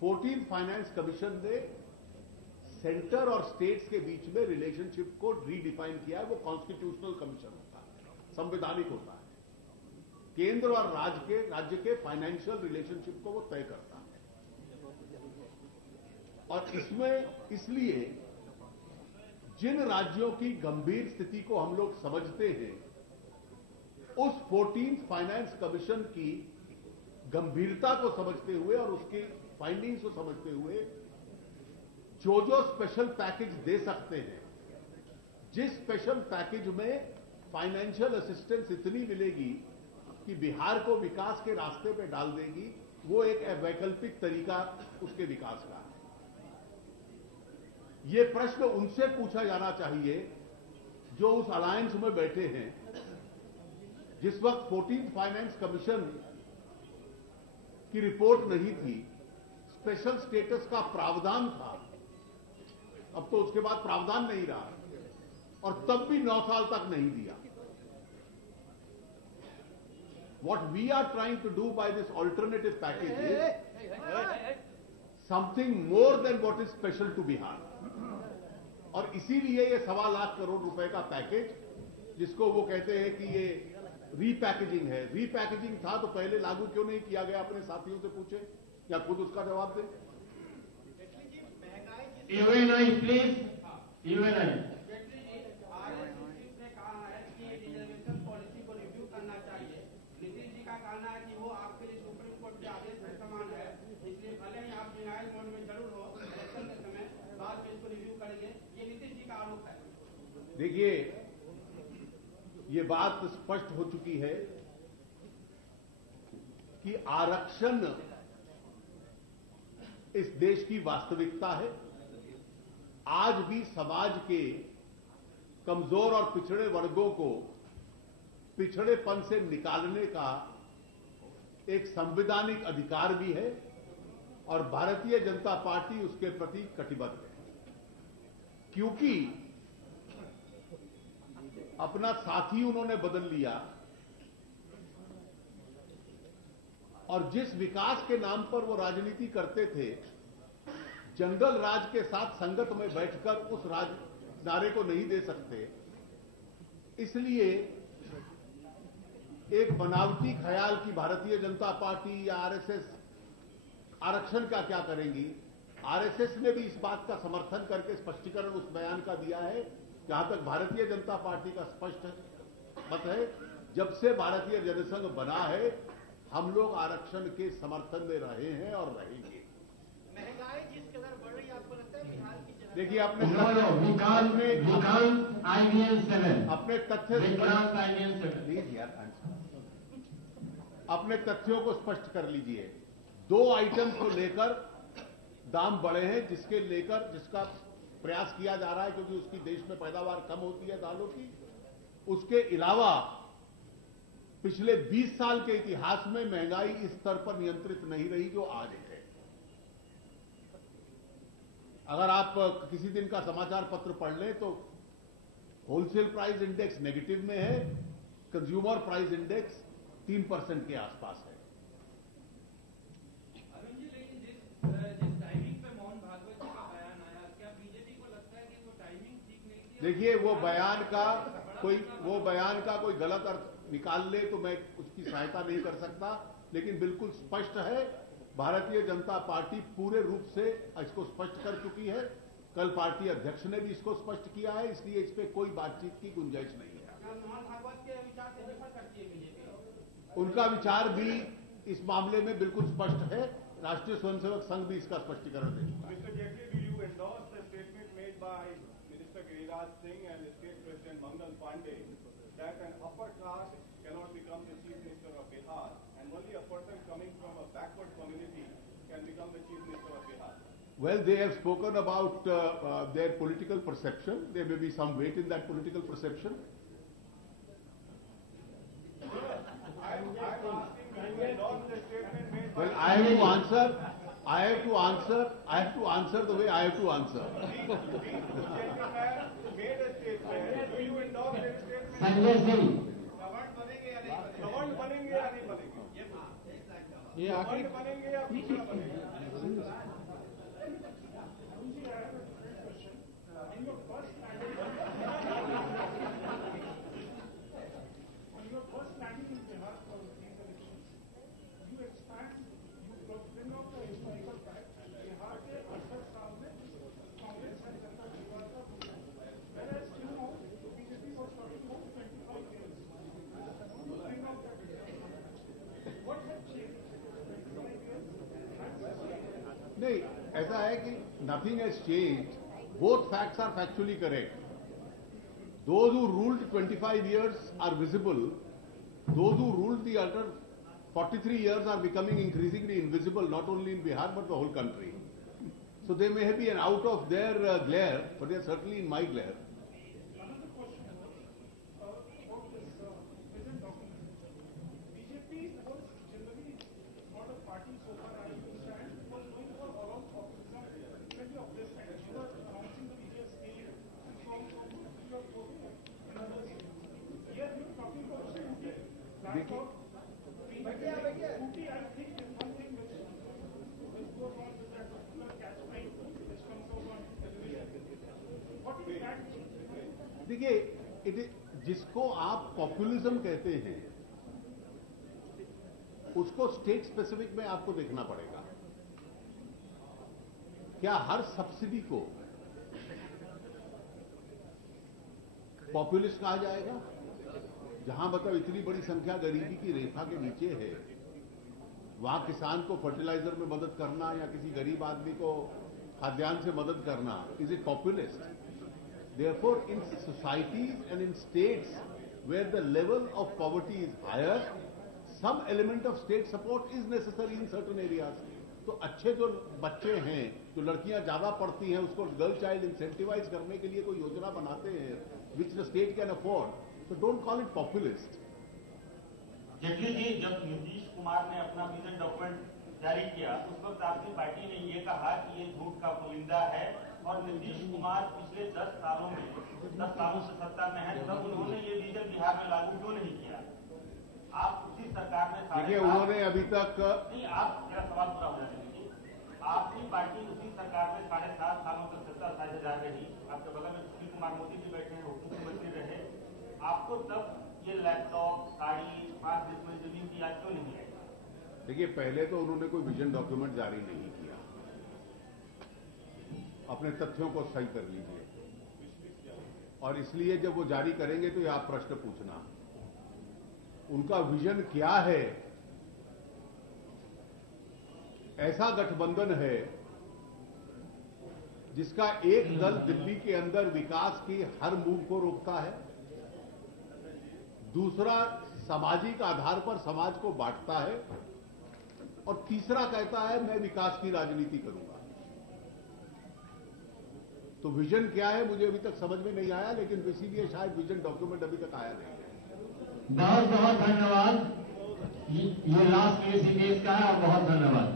14th फाइनेंस कमीशन ने सेंटर और स्टेट्स के बीच में रिलेशनशिप को रीडिफाइन किया है। वो कॉन्स्टिट्यूशनल कमीशन होता है, संवैधानिक होता है। केंद्र और राज्य के फाइनेंशियल रिलेशनशिप को वो तय करता है, और इसमें इसलिए जिन राज्यों की गंभीर स्थिति को हम लोग समझते हैं, उस 14th फाइनेंस कमीशन की गंभीरता को समझते हुए और उसकी फाइंडिंग्स को समझते हुए जो स्पेशल पैकेज दे सकते हैं, जिस स्पेशल पैकेज में फाइनेंशियल असिस्टेंस इतनी मिलेगी कि बिहार को विकास के रास्ते पे डाल देगी, वो एक वैकल्पिक तरीका उसके विकास का है। ये प्रश्न उनसे पूछा जाना चाहिए जो उस अलायंस में बैठे हैं। जिस वक्त 14th फाइनेंस कमीशन की रिपोर्ट नहीं थी, स्पेशल स्टेटस का प्रावधान था, अब तो उसके बाद प्रावधान नहीं रहा, और तब भी 9 साल तक नहीं दिया। What we are trying to do by this alternative package is something more than what is special to Bihar. और इसीलिए ये 1.25 लाख करोड़ रुपए का पैकेज, जिसको वो कहते हैं कि ये रीपैकेजिंग है, रीपैकेजिंग था तो पहले लागू क्यों नहीं किया गया? अपने साथियों से पूछे या खुद उसका जवाब दें। Uni please, Uni. ने कहा है कि रिजर्वेशन पॉलिसी को रिव्यू करना चाहिए। नीतीश जी का कहना है कि वो आपके लिए सुप्रीम कोर्ट के आदेश में समान है, इसलिए भले ही आप डिनाइल मोड में जरूर हो, इलेक्शन के समय बाद में इसको रिव्यू करेंगे, ये नीतीश जी का आरोप है। देखिए, ये बात स्पष्ट हो चुकी है कि आरक्षण इस देश की वास्तविकता है। आज भी समाज के कमजोर और पिछड़े वर्गों को पिछड़ेपन से निकालने का एक संवैधानिक अधिकार भी है, और भारतीय जनता पार्टी उसके प्रति कटिबद्ध है। क्योंकि अपना साथी उन्होंने बदल लिया, और जिस विकास के नाम पर वो राजनीति करते थे, जंगल राज के साथ संगत में बैठकर उस राज नारे को नहीं दे सकते। इसलिए एक बनावटी ख्याल की भारतीय जनता पार्टी या आरएसएस आरक्षण का क्या करेंगी। आरएसएस ने भी इस बात का समर्थन करके स्पष्टीकरण उस बयान का दिया है। जहां तक भारतीय जनता पार्टी का स्पष्ट मत है, जब से भारतीय जनसंघ बना है, हम लोग आरक्षण के समर्थन में रहे हैं और रहेंगे। महंगाई जिस कदर बढ़ रही है, आपको लगता है बिहार की जनता देखिए, अपने अपने तथ्यों को स्पष्ट कर लीजिए। 2 आइटम को लेकर दाम बढ़े हैं, जिसका प्रयास किया जा रहा है, क्योंकि उसकी देश में पैदावार कम होती है दालों की। उसके अलावा पिछले 20 साल के इतिहास में महंगाई इस स्तर पर नियंत्रित नहीं रही जो आज है। अगर आप किसी दिन का समाचार पत्र पढ़ लें तो होलसेल प्राइस इंडेक्स नेगेटिव में है, कंज्यूमर प्राइस इंडेक्स 3% के आसपास है। अरुण जी, लेकिन जिस टाइमिंग पे मोहन भागवत जी का बयान आया, क्या बीजेपी को लगता है कि वो टाइमिंग ठीक नहीं थी? देखिए, वो बयान का कोई गलत अर्थ निकाल ले तो मैं उसकी सहायता नहीं कर सकता, लेकिन बिल्कुल स्पष्ट है, भारतीय जनता पार्टी पूरे रूप से इसको स्पष्ट कर चुकी है। कल पार्टी अध्यक्ष ने भी इसको स्पष्ट किया है, इसलिए इस पे कोई बातचीत की गुंजाइश नहीं है। मोहन भागवत के विचार से डिफर करती है बीजेपी? उनका विचार भी इस मामले में बिल्कुल स्पष्ट है। राष्ट्रीय स्वयंसेवक संघ भी इसका स्पष्टीकरण दे चुका है। Mr. Jaitley, do you endorse the statement made by Minister Giriraj Singh and State President Mangal Pandey that an upper caste cannot become the Chief Minister of Bihar, and only a person coming from a backward community can become the Chief Minister of Bihar? Well, they have spoken about their political perception. There may be some weight in that political perception. I'm asking you to endorse the statement made by... Well, I have to answer the way I have to answer. These gentlemen made a statement. Do you endorse their statement? Sanjay Singh, government बनेंगे या नहीं बनेंगे? ये आखिरी बनेंगे या दूसरा बनेंगे? नहीं, ऐसा है कि nothing has changed. Both facts are factually correct. Those who ruled 25 years are visible. Those who ruled the other 43 years are becoming increasingly invisible, not only in Bihar but the whole country. So they may be an out of their glare, but they are certainly in my glare. Another question about this present document. BJP was generally not a party so far I understand, was going for देखिए, जिसको आप पॉपुलिज्म कहते हैं उसको स्टेट स्पेसिफिक में आपको देखना पड़ेगा। क्या हर सब्सिडी को पॉपुलिस्ट कहा जाएगा? जहां मतलब इतनी बड़ी संख्या गरीबी की रेखा के नीचे है, वहां किसान को फर्टिलाइजर में मदद करना या किसी गरीब आदमी को खाद्यान्न से मदद करना, is it populist? Therefore, in societies and in states where the level of poverty is higher, some element of state support is necessary in certain areas. तो अच्छे जो बच्चे हैं, जो लड़कियां ज्यादा पढ़ती हैं, उसको गर्ल चाइल्ड इंसेंटिवाइज करने के लिए कोई योजना बनाते हैं, which the state can afford, so don't call it populist. Jaitley ji, जब नीतीश कुमार ने अपना विजन डॉक्यूमेंट जारी किया, उस वक्त आपकी पार्टी ने ये कहा कि ये झूठ का पुलिंदा है और नीतीश कुमार पिछले 10 सालों से सत्ता में है, तब उन्होंने ये विजन बिहार में लागू क्यों नहीं किया? आप उसी सरकार में देखिए, उन्होंने अभी तक नहीं, आप मेरा सवाल पूरा हो जाने दीजिए। आपकी पार्टी उसी सरकार में 7.5 सालों तक सत्ता साझेदार रही, आपके बगल में सुशील कुमार मोदी जी बैठे हैं, उप मुख्यमंत्री रहे, आपको तब ये लैपटॉप, साड़ी, 5 डिसमिल जमीन की याद क्यों नहीं आई? देखिए, पहले तो उन्होंने कोई विजन डॉक्यूमेंट जारी नहीं किया। अपने तथ्यों को सही कर लीजिए, और इसलिए जब वो जारी करेंगे तो ये आप प्रश्न पूछना, उनका विजन क्या है? ऐसा गठबंधन है जिसका एक दल दिल्ली के अंदर विकास की हर मूव को रोकता है, दूसरा सामाजिक आधार पर समाज को बांटता है, और तीसरा कहता है मैं विकास की राजनीति करूंगा। तो विजन क्या है मुझे अभी तक समझ में नहीं आया, लेकिन इसीलिए शायद विजन डॉक्यूमेंट अभी तक आया नहीं है। बहुत बहुत धन्यवाद। ये लास्ट केस ही देश का है, बहुत धन्यवाद।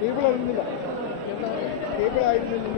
ടേബിൾ ആയിരുന്നില്ലേ